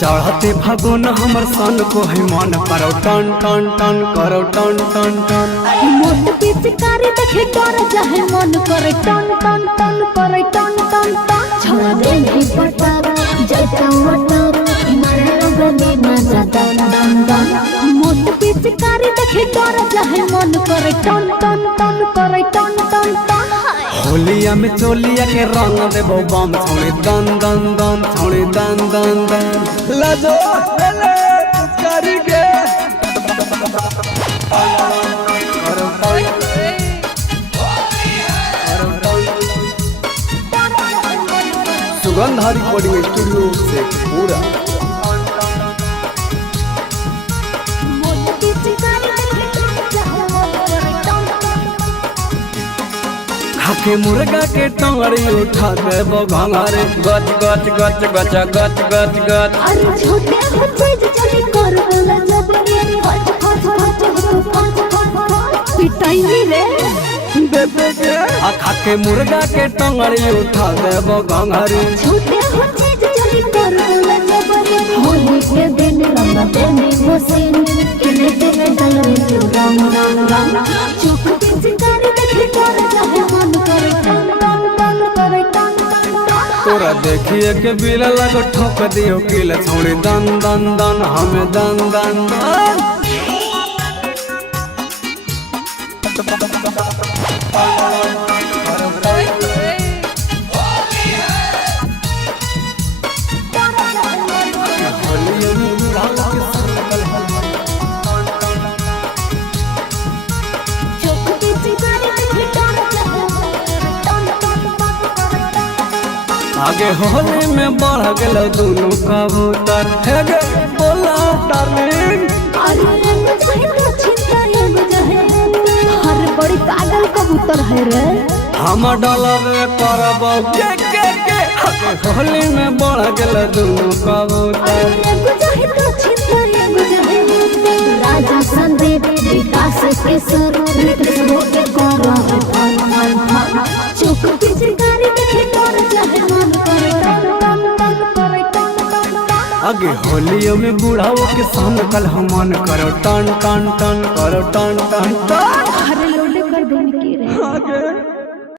चढ़ते फागुन हमर सन को है मन करो टन टन टन करो टन टन टन। मोट पिचकारी देखे डर जाहे मन करे टन टन टन करे टन टन टन। छोड़ दे नहीं पता जैसा वटा मारे लगने मजा दन दन दन। मोट पिचकारी देखे डर जाहे मन करे टन टन टन करे टन टन टन। होलिया में चोलिया के रंग देबो बम छोड़े दन दन दन छोड़े दन दन दन। लाजो ले ले पिचकारी के सुगंधा रिकॉर्डिंग स्टूडियो से पूरा खाके मुर्गा के टंगड़ी उठा देबो घंगारे गच गच गच गच गच गच गच। अरे छोटे बच्चे चली कर बोला जब ये फट फट फट फट फट पिटाई रे देबे के आ खाके मुर्गा के टंगड़ी उठा देबो घंगारे। छोटे बच्चे चली कर बोला जब ये होली के दिन रंग देने मोसिन किने दिन दलवे रंग रंग रंग। चुप पिचकारी देखे कर जाहे मन करे टन टन टन करे टन टन टन। तोरा देखिए के बिल लगो ठोक दियो किल छोड़ी दन दन दन हमें दन दन दन। आगे होली में बढ़ गल दोनों कबूतर हे गे बोला डार्लिंग। अरे मुझे तो चिंता है मुझे हर बड़ी पागल कबूतर है रे। हम डलबे करबो के आगे होली में बढ़ गल दोनों कबूतर। अरे मुझे तो चिंता है मुझे राजा संदीप विकास के सर रिश्तों के करो फन फन फन। चुप पिचकारी देखे डर जाहे मन करे टन टन टन करे टन टन टन। आगे होलियों में बुढ़ाओ के सन कल हम मन करो टन टन टन करो टन टन टन। अरे लोडे कर देने की रे आगे